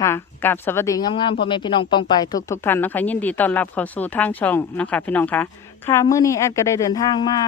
ค่ะกับสวัสดีงามๆพ่อแม่พี่น้องปองไปทุกทุกท่านนะคะ ยินดีต้อนรับเข้าสู่ทางช่องนะคะ พี่น้องคะค่ะเมื้อนี้แอดก็ได้เดินทางมา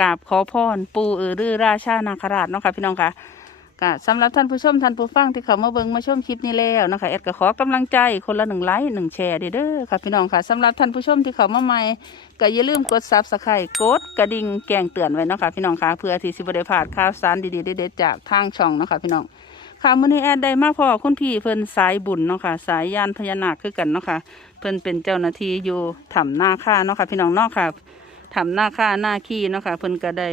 กราบขอพรปู่เออรือราชานาคราชเนาะค่ะพี่น้องคะก็สำหรับท่านผู้ชมท่านผู้ฟังที่เขามาเบิ่งมาชมคลิปนี้แล้วนะคะแอดก็ขอกำลังใจคนละหนึ่งไลค์หนึ่งแชร์เด้อค่ะพี่น้องค่ะสำหรับท่านผู้ชมที่เขามาใหม่ก็อย่าลืมกดซับสไครต์กดกระดิ่งแจ้งเตือนไว้เนาะค่ะพี่น้องค่ะเพื่อที่สิบได้พลาดข่าวสารดีๆเด็ดๆจากทางช่องเนาะค่ะพี่น้อง ค่ะมื้อนี้แอดได้มาพอคุณพี่เพิ่นสายบุญเนาะค่ะ สายยานพญานาคคือกันเนาะค่ะ เพิ่นเป็นเจ้าหน้าที่อยู่ถ้ำนาค่าเนาะค่ะ พี่น้องเนาะค่ะถ้ำนาค่าหน้าขี้เนาะค่ะ เพิ่นก็ได้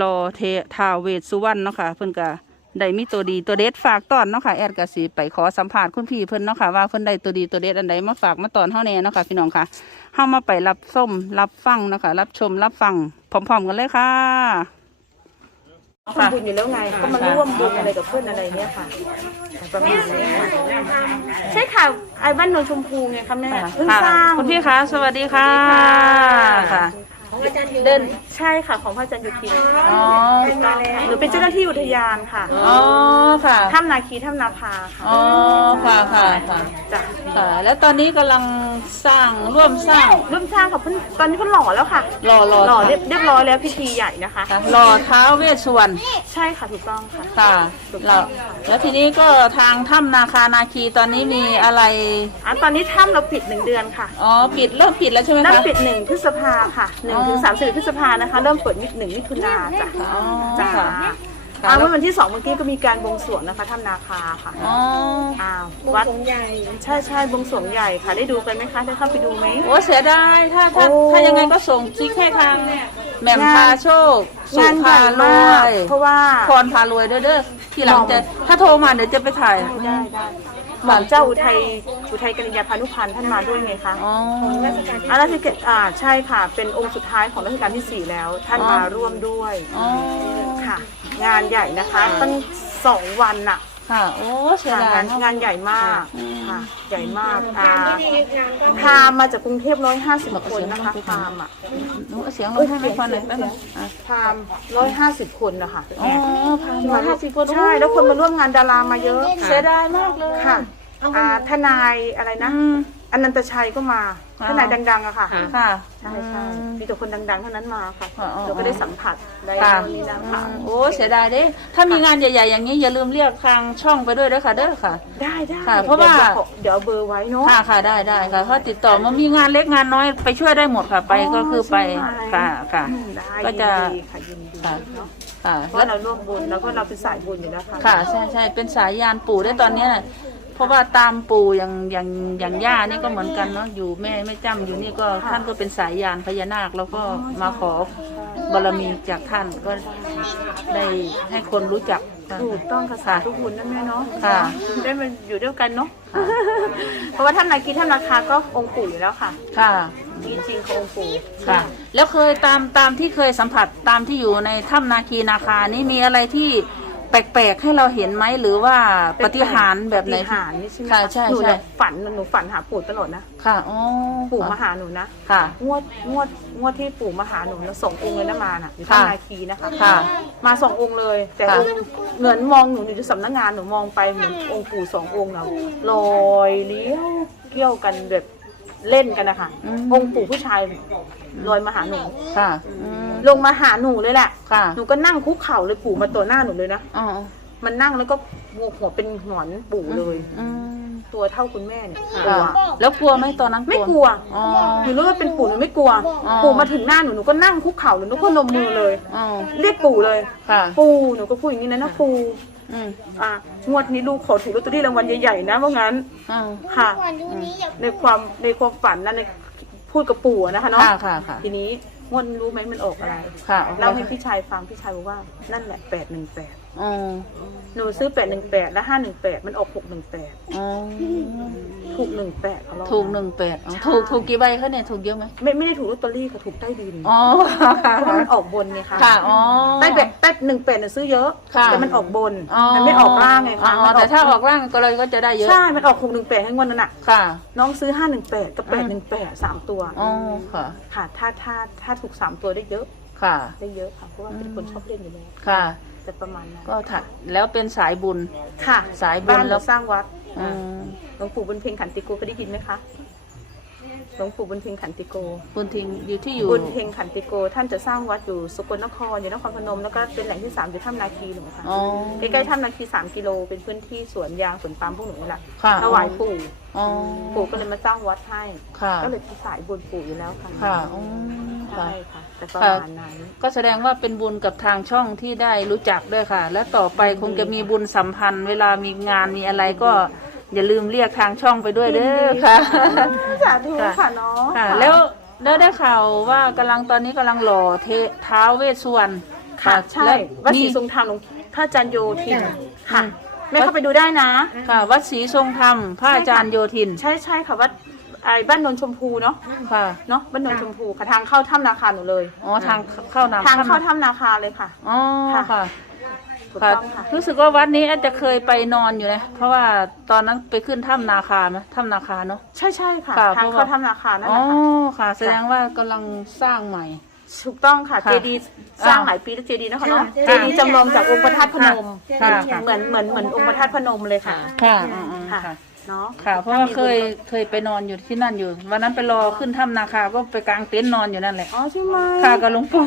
รอเททาเวสสุวรรณเนาะค่ะ เพิ่นก็ได้มีตัวดีตัวเด็ดฝากตอนเนาะค่ะแอดก็สิไปขอสัมภาษณ์คุณพี่เพิ่นเนาะค่ะว่าเพิ่นได้ตัวดีตัวเด็ดอันใดมาฝากมาตอนเฮาแน่เนาะค่ะพี่น้องค่ะเฮามาไปรับส้มรับฟังเนาะค่ะรับชมรับฟังพร้อมๆกันเลยค่ะ ทำบุญอยู่แล้วไงก็มาร่วมบุญอะไรกับเพื่อนอะไรเนี้ยค่ะประมาณนี้ค่ะใช่ค่ะไอ้บ้านโนนชมพูไงคะแม่เพิ่งสร้างคุณพี่คะสวัสดีค่ะ ค่ะเดินใช่ค่ะของพระอาจารย์ยุทินอ๋อหนูเป็นเจ้าหน้าที่อุทยานค่ะอ๋อค่ะถ้ำนาคีถ้ำนาคาค่ะอ๋อค่ะค่ะค่ะจ้ะค่ะ แล้วตอนนี้กำลังสร้างร่วมสร้างร่วมสร้างค่ะเพิ่งตอนนี้เพิ่งหล่อแล้วค่ะรอรอหล่อเรียบเรียบร้อยแล้วพิธีใหญ่นะคะ ค่ะรอเท้าเวสสุวรรณ ใช่ค่ะถูกต้องค่ะ ค่ะเราแล้วทีนี้ก็ทางถ้ำนาคานาคีตอนนี้มีอะไร อะตอนนี้ถ้ำเราปิดหนึ่งเดือนค่ะ อ๋อ ปิดเริ่มปิดแล้วใช่ไหมเริ่มคะ ปิดหนึ่งพฤษภาค่ะหนึ่งอ๋อถึงสามสิบพฤษภานะคะ เริ่มเปิดมิหนึ่งมิถุนาจ้ะอ๋อจ้าค่ะอ่าค่ะเมื่อวันที่สองเมื่อกี้ก็มีการบวงสรวงนะคะถ้ำนาคาค่ะอ๋ออ้าววัดใหญ่ใช่ใช่บวงสรวงใหญ่ค่ะ ได้ดูกันไหมคะได้เข้าไปดูไหมโอ้เสียดายถ้าถ้าโอ้ถ้ายังไงก็ส่งคลิกให้ทางแหม่มพาโชคสุงานใหภาญ่รมากวยเพราะว่าพรพารวยเด้อเด้อทีหลังจะถ้าโทรมาเดี๋ยวจะไปถ่ายได้ได้ หม่อมเจ้าอุทัยอุทัยกัญญาพานุพันธ์ท่านมาด้วยไงคะอ๋ออาราชการอ่าใช่ค่ะ เป็นองค์สุดท้ายของรัชกาลที่สี่แล้ว ท่านอ๋อ มาร่วมด้วยอ๋อ ค่ะ งานใหญ่นะคะตั้งสองวันน่ะค่ะ โอ้เสียค่ะดายงานเนอะ งานใหญ่มากอืม ค่ะ ใหญ่มากอ่าพามาจากกรุงเทพร้อยห้าสิบคนนะคะพามอะหนูเอาเสียงลงให้ไม่ฟังหน่อยแป๊บนึงอะพามร้อยห้าสิบคนนะคะอ๋อพามาห้าสิบคนใช่ แล้วคนมาร่วมงานดารามาเยอะ เสียดายมากเลย ค่ะ อ่าทนายอะไรนะอืม อนันตชัยก็มาค่ะทนายดังๆอะค่ะค่ะ ใช่ใช่มีแต่คนดังๆเท่านั้นมาค่ะอ๋ออ๋อ เราก็ได้สัมผัสได้ค่ะวันนี้นะคะโอ้เสียดายเด้ ถ้ามีงานใหญ่ๆอย่างนี้อย่าลืมเรียกทางช่องไปด้วยด้วยค่ะเด้อค่ะ ได้ได้ค่ะเพราะว่าดี๋ยเดี๋ยวเอาเบอร์ไว้เนาะ ค่ะค่ะได้ได้ค่ะเพราะติดต่อมามีงานเล็กงานน้อยไปช่วยได้หมดค่ะ ไปก็คือไปใช่ไหม ค่ะค่ะ อืมได้ก็จะยินดีค่ะยินดีค่ะ เนาะค่ะเพแล้วราะเราร่วมบุญแล้วก็เราเป็นสายบุญอยู่แล้วค่ะค่ะใช่ใช่เป็นสายยานปู่ได้วยตอนเนี้ยน่ะ เพราะว่าตามปู่อย่างอย่างอย่างย่านี่ก็เหมือนกันเนาะอยู่แม่ไม่จำอยู่นี่ก็ท่านก็เป็นสายยานพญานาค แล้วก็มาขอบารมีจากท่านก็ได้ให้คนรู้จักค่ะ ถูกต้องค่ะสาธุบุญนะแม่เนาะค่ะ ได้มาอยู่ด้วยกันเนาะเพราะว่าท่านนาคีท่านนาคาก็องค์ปู่อยู่แล้วค่ะค่ะจริงๆเขาองค์ปู่ค่ะ แล้วเคยตามตามที่เคยสัมผัสตามที่อยู่ในถ้ำนาคีนาคานี่มีอะไรที่แปลกๆให้เราเห็นไหมหรือว่าปฏิหารย์แบบไหน ปฏิหารย์นี่ใช่ไหมค่ะคะใช่หนูใช่เนี่ยฝันหนูฝันหาปู่ตลอดนะค่ะอ๋อปู่มาหาหนูนะค่ะ งวดงวดงวดที่ปู่มาหาหนูนะสององค์เลยนะมาน่ะอยู่ค่ะที่นาคีนะคะค่ะ มาสององค์เลย แต่ค่ะ องค์เหมือนมองหนูอยู่ที่สำนักงานหนูมองไปเหมือนองค์ปู่สององค์นะลอยเลี้ยวเกี่ยวกันแบบเล่นกันนะคะองค์ปู่ผู้ชายลอยมาหาหนู ค่ะอืม ลงมาหาหนูเลยแหละค่ะหนูก็นั่งคุกเข่าเลยปู่มาตัวหน้าหนูเลยนะอ๋อมันนั่งแล้วก็หัวหัวเป็นหงอนปู่เลย อืมตัวเท่าคุณแม่เนี่ยกค่ะลัวแล้วกลัวไหมตอนนั้นไม่กลัวอ๋อ หนูรู้ว่าเป็นปู่หนูไม่กลัว อ๋อ ปู่มาถึงหน้าหนูหนูก็นั่งคุกเข่าเลยหนูก็นมมือเลย อ๋อเรียกปู่เลย ค่ะ ปู่หนูก็พูดอย่างนี้นะนะปู่อืมอะงวดนี้ลูกขอถูกลอตเตอรี่รางวัลใหญ่ๆนะว่างั้นอ๋อค่ะในความในความฝันนั้นในพูดกับปู่อะนะคะเนาะค่ะค่ะค่ะ ทีนี้ งวดรู้ไหมมันออกอะไรค่ะเล่าให้พี่ชายฟังพี่ชายบอกว่านั่นแหละแปดหนึ่งแปด อ๋อหนูซื้อแปดหนึ่งแปดและห้าหนึ่งแปดมันออกหกหนึ่งแปดอ๋อถูกหนึ่งแปดเขาเล่าถูกหนึ่งแปดอ๋อถูกถูกกี่ใบคะเนี่ยถูกเยอะไหมไม่ไม่ได้ถูกลอตเตอรี่ค่ะถูกใต้ดินอ๋อค่ะเพราะว่ามันออกบนไงคะค่ะอ๋อใต้แบบใต้หนึ่งแปดน่ะซื้อเยอะค่ะแต่มันออกบนอ๋อมันไม่ออกล่างไงคะอ๋อมันแต่ถ้าออกล่างก็เลยก็จะได้เยอะใช่มันออกหกหนึ่งแปดให้งวดนั้นน่ะค่ะ น้องซื้อห้าหนึ่งแปดกับแปดหนึ่งแปดสามตัวอ๋อค่ะค่ะ ถ้าถ้าถ้าถูกสามตัวได้เยอะค่ะ ได้เยอะค่ะเพราะว่าเป็นคนชอบเล่นอยู่แล้วค่ะ จะประมาณนั้นก็ถัดแล้วเป็นสายบุญ ค่ะสายบุญบ้านแล้เราวสร้างวัดอืมหลวงปู่บุญเพ็งขันติโกเคยได้ยินไหมคะหลวงปู่บุญเพ็งขันติโก บุญทิ้งอยู่ที่อยู่บุญเพ็งขันติโก ท่านจะสร้างวัดอยู่สกลนครอยู่นครพนมแล้วก็เป็นแหล่งที่สามอยู่ถ้ำนาคีหนูค่ะอ๋อใกล้ๆถ้ำนาคีสามกิโลเป็นพื้นที่สวนยางสวนปาล์มพวกหนูนี่แหละค่ะถวายปู่ อ๋อปู่ก็เลยมาสร้างวัดให้ ค่ะก็เลยที่สายบุญปู่อยู่แล้วค่ะค่ะอ๋อค่ะใช่ค่ะ แต่ประมาณนั้นก็แสดงว่าเป็นบุญกับทางช่องที่ได้รู้จักด้วยค่ะ และต่อไปคงจะมีบุญสัมพันธ์ เวลามีงานมีอะไรก็อย่าลืมเรียกทางช่องไปด้วยเด้อค่ะสาธุค่ะเนาะค่ะแล้วแล้วได้ข่าวว่ากำลังตอนนี้กำลังหล่อเทท้าวเวสสุวรรณค่ะใช่และวัดศรีมีทรงธรรมหลวงพระอาจารย์โยธินค่ะแม่เข้าไปดูได้นะ ค่ะ วัดศรีทรงธรรมพระอาจารย์โยธิน ใช่ใช่ค่ะวัด ไอ้บ้านนนชมพูเนาะค่ะ เนาะบ้านนนชมพูค่ะทางเข้าถ้ำนาคาหนูเลย อ๋อทางเข้านำทางเข้าถ้ำถ้ำนาคาเลยค่ะ อ๋อค่ะค่ะถูกค่ะต้องค่ะ รู้สึกว่าวัดนี้อาจจะเคยไปนอนอยู่นะเพราะว่าตอนนั้นไปขึ้นถ้ำนาคาไหมถ้ำนาคาเนาะ ใช่ใช่ค่ะ ค่ะทางเพราะว่าเข้าถ้ำนาคานั่นอ๋อแหละค่ะ ค่ะ แสดงว่ากำลังสร้างใหม่ ถูกต้องค่ะ ค่ะเจดีย์สร้างหลายปีแล้วเจดีย์นะคะเนาะ ค่ะเจดีย์จำลองจากองค์พระธาตุพนม ค่ะค่ะเหมือนเหมือนเหมือนองค์พระธาตุพนมเลยค่ะ ค่ะอืมอืมค่ะ ค่ะ เนาะค่ะเพราะว่าเคยเคยไปนอนอยู่ที่นั่นอยู่ วันนั้นไปรอขึ้นถ้ำนาคาก็ไปกางเต็นท์นอนอยู่นั่นแหละอ๋อใช่ไหมค่ะกับหลวงปู่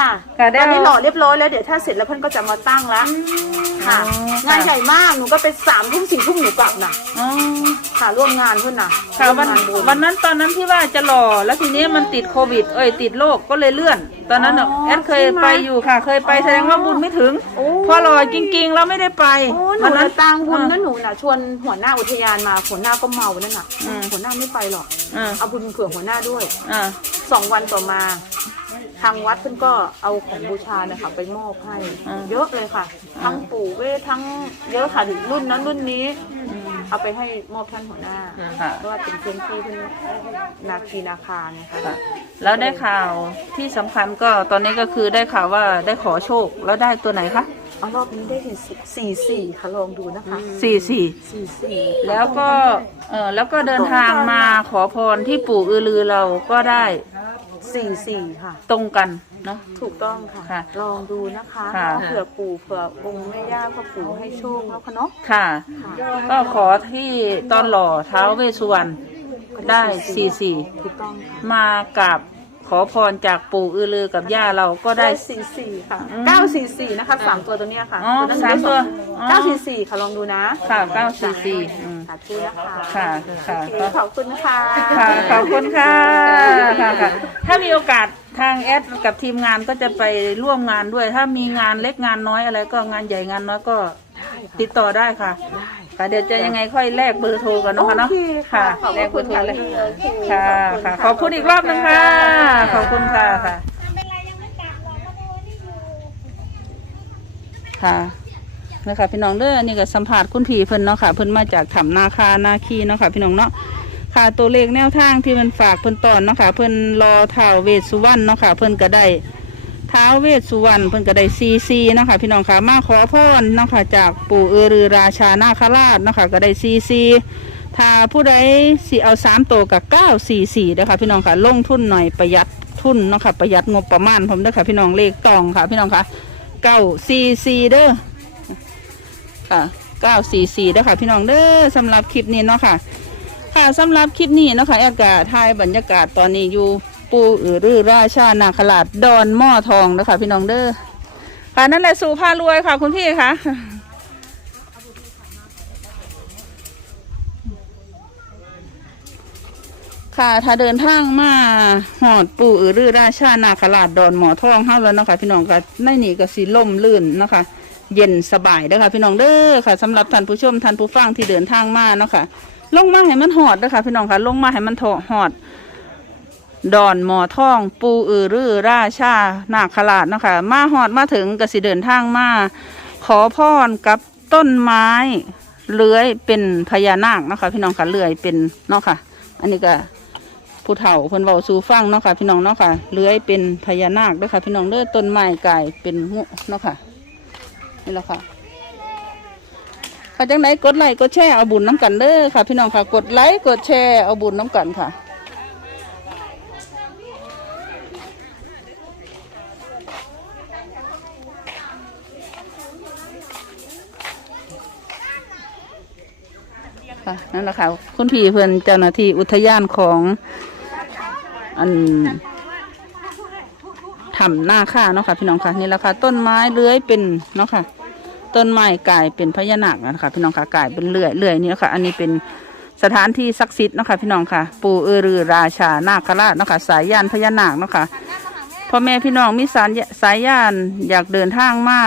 ค่ะค่ะได้ตอนนี้หล่อเรียบร้อยแล้วเดี๋ยวถ้าเสร็จแล้วเพื่อนก็จะมาตั้งแล้วค่ะอ๋องานใหญ่มากหนูก็ไปสามทุ่มสี่ทุ่มหนูกลับน่ะ อ๋อ ค่ะร่วมงานเพื่อนน่ะค่ะร่วมวันงานบุญ วันนั้นตอนนั้นที่ว่าจะหล่อแล้วทีนี้มันติดโควิด เอ้ยติดโรคก็เลยเลื่อน ตอนนั้นน่ะอ๋อแอดเคยใช่ไหมไปอยู่ค่ะ เคยไปแสดงว่าบุญไม่ถึง โอ้ พอหล่อจริงๆ เราไม่ได้ไปโอ้หนูวันนั้น่ะน ตามบุญอ่านั่นหนูน่ะชวนหัวหน้าอุทยานมาหัวหน้าก็เมานั่นน่ะอืม หัวหน้าไม่ไปหรอกอ่าเอาบุญเผื่อหัวหน้าด้วยอ่าสองวันต่อมา ทางวัดเพิ่นก็เอาของบูชาเนี่ยค่ะไปมอบให้อ่าเยอะเลยค่ะ ทั้งปู่เวททั้งเยอะค่ะถึงรุ่นนั้นรุ่นนี้ เอาไปให้มอบท่านหัวหน้าค่ะเพราะว่าเป็นพื้นที่เพิ่นนาคีนาคาไงคะค่ะ แล้วได้ข่าวที่สำคัญก็ตอนนี้ก็คือได้ข่าวว่าได้ขอโชคแล้วได้ตัวไหนคะเอารอบนี้ได้เห็นสี่สี่ค่ะลองดูนะคะสี่สี่สี่สี่แล้วก็เออแล้วก็เดินทางมาขอพรที่ปู่อือลือเราก็ได้สี่สี่ค่ะ ตรงกัน เนาะ ถูกต้องค่ะ ค่ะลองดูนะคะค่ะ เผื่อปู่เผื่อองค์แม่ย่าพ่อปู่ให้โชคแล้วค่ะเนาะค่ะ ค่ะก็ขอที่ตอนหล่อเท้าวเวสสุวรรณได้สี่สี่ถูกต้องค่ะมากับขอพรจากปู่อือลือกับย่าเราก็ได้ ได้สี่สี่ค่ะอืมเก้าสี่สี่นะคะสามตัวตัวเนี้ยค่ะอ๋อนั้นสามตัวอ๋อ เก้าสี่สี่ค่ะลองดูนะค่ะเก้าสี่สี่อืม สาธุนะคะค่ะค่ะ โอเคขอบคุณค่ะ ค่ะขอบคุณค่ะค่ะค่ะ ถ้ามีโอกาส ทางแอดกับทีมงานก็จะไปร่วมงานด้วย ถ้ามีงานเล็กงานน้อยอะไรก็งานใหญ่งานน้อยก็ติดต่อได้ค่ะได้ค่ะเดี๋ยวจะยังไงค่อยแลกเบอร์โทรกันเนาะค่ะเนาะโอเคค่ะค่ะขอบแลกเบคุอณร์โทรค่ะเลยโอเคค่ะค่ะ ขอบคุณอีกรอบนึงค่ะ ขอบคุณค่ะค่ะไม่เป็นไรยังไม่กลับหรอกมาดูนี่อยู่ค่ะนะคะพี่น้องเด้อนี่ก็สัมผัสคุณพี่เพิ่นเนาะค่ะเพิ่นมาจากถ้ำนาคานาคีเนาะค่ะพี่น้องเนาะ ค่ะตัวเลขแนวทางที่มันฝากเพิ่นตอนเนาะค่ะเพิ่นรอเท้าเวสสุวรรณเนาะค่ะเพิ่นก็ได้ท้าเวสสุวรรณเพิ่นก็ได้ซีซีเนาะค่ะพี่น้องค่ะมาขอพรเนาะค่ะจากปู่เอรือราชานาคราชเนาะค่ะก็ได้ซีซีถ้าผู้ใดสิเอาสามตัวกับเก้าสี่สี่นะคะพี่น้องค่ะลงทุนหน่อยประหยัดทุนเนาะค่ะประหยัดงบประมาณผมเด้อค่ะพี่น้องเลขตองค่ะ พี่น้องค่ะเก้าสี่สี่เด้อค่ะ944ด้วยค่ะพี่น้องเด้อสำหรับคลิปนี้เนาะค่ะ ค่ะสำหรับคลิปนี้นะคะอดกาถ่ายบรรยากาศตอนนี้อยู่ปูอือรือ ราชานาคราชดอนหม้อทองนะคะ พี่น้องเด้อค่ะนั่นแหละสู่พารวยค่ะ คุณพี่ค่ะค่ะถ้าเดินทางมาหอดปู่อือรือราชานาคราชดอนหมอทองเฮาแล้วนะคะ พี่น้องค่ะในนี่ก็สิล่มลื่นนะคะ เย็นสบายเด้อค่ะ พี่น้องเด้อค่ะสำหรับท่านผู้ชมท่านผู้ฟังที่เดินทางมาเนาะค่ะ ลงมาให้มันหอดเด้อค่ะ พี่น้องค่ะ ลงมาให้มันหอด ดอนหมอทอง ปูอือรือ ราชานาคราชเนาะค่ะ มาหอดมาถึงกสิเดินทางมา ขอพรกับต้นไม้เลื้อยเป็นพญานาคเนาะค่ะ พี่น้องค่ะเลื้อยเป็นเนาะค่ะ อันนี้ก็ผู้เฒ่าเพิ่นเว้าสู่ฟังเนาะค่ะ พี่น้องเนาะค่ะเลื้อยเป็นพญานาคด้อค่ะ พี่น้องเด้อต้นไม้กลายเป็นงูเนาะค่ะนี่แหละค่ะ ค่ะจังไหนกดไลค์กดแชร์เอาบุญน้ำกันเด้อค่ะ พี่น้องค่ะ กดไลค์กดแชร์เอาบุญน้ำกันค่ะค่ะนั่นแหละค่ะคุณพี่เพื่อนเจ้าหน้าที่อุทยานของอันทำหน้าค่าเนาะค่ะ พี่น้องค่ะนี่แหละค่ะ ต้นไม้เลื้อยเป็นเนาะค่ะ ต้นไม้กลายเป็นพญานาคนะคะพี่น้องค่ะกลายเป็นเลื่อยเลื่อยนี่นะคะอันนี้เป็นสถานที่ศักดิ์สิทธิ์นะคะพี่น้องค่ะ ปู่เออรือราชานาคราชนะคะสายยานพญานาคนะคะพ่อแม่พี่น้องมีสายสายยานอยากเดินทางมา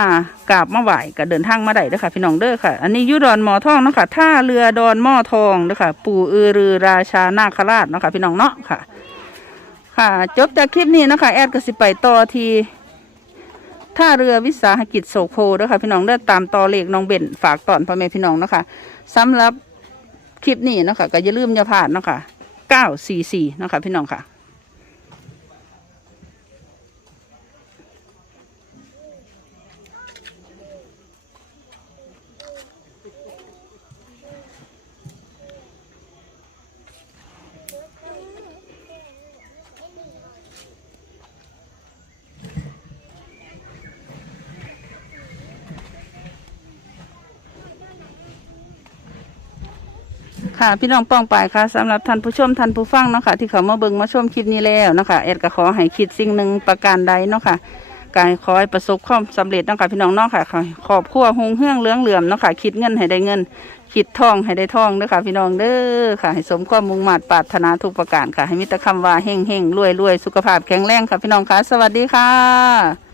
กราบมาไหว้ก็เดินทางมาได้เด้อค่ะ พี่น้องเด้อค่ะ อันนี้ยุดอนหมอทองนะคะท่าเรือดอนหม้อทองเด้อค่ะ ปู่เออรือราชานาคราชนะคะพี่น้องเนาะค่ะ ค่ะ จบจากคลิปนี้นะคะ แอดก็สิไปต่อที่ ท่าเรือวิสาหกิจโศกโพด้อค่ะพี่น้องเด้อตามต่อเลขน้องเบนฝากตอนพ่อแม่พี่น้องเนาะค่ะสำหรับคลิปนี้เนาะค่ะก็อย่าลืมอย่าพลาดเนาะค่ะ944เนาะค่ะพี่น้องค่ะ ค่ะพี่น้องป้องไปค่ะสำหรับท่านผู้ชมท่านผู้ฟังเนาะค่ะที่เขามาเบิ่งมาชมคลิปนี้แล้วเนาะค่ะแอดก็ขอให้คิดสิ่งหนึ่งประการใดเนาะค่ะการขอให้ประสบความสำเร็จเนาะค่ะพี่น้องเนาะค่ะขอบครัวหงเฮืองเหลืองเหลื่อมเนาะค่ะคิดเงินให้ได้เงิน คิดทองให้ได้ทองเด้อค่ะ พี่น้องเด้อค่ะ ให้สมความมุ่งมั่นปรารถนาทุกประการค่ะ ให้มิตรคำว่าเฮงเฮงรวยรวยสุขภาพแข็งแรงค่ะพี่น้องค่ะ สวัสดีค่ะ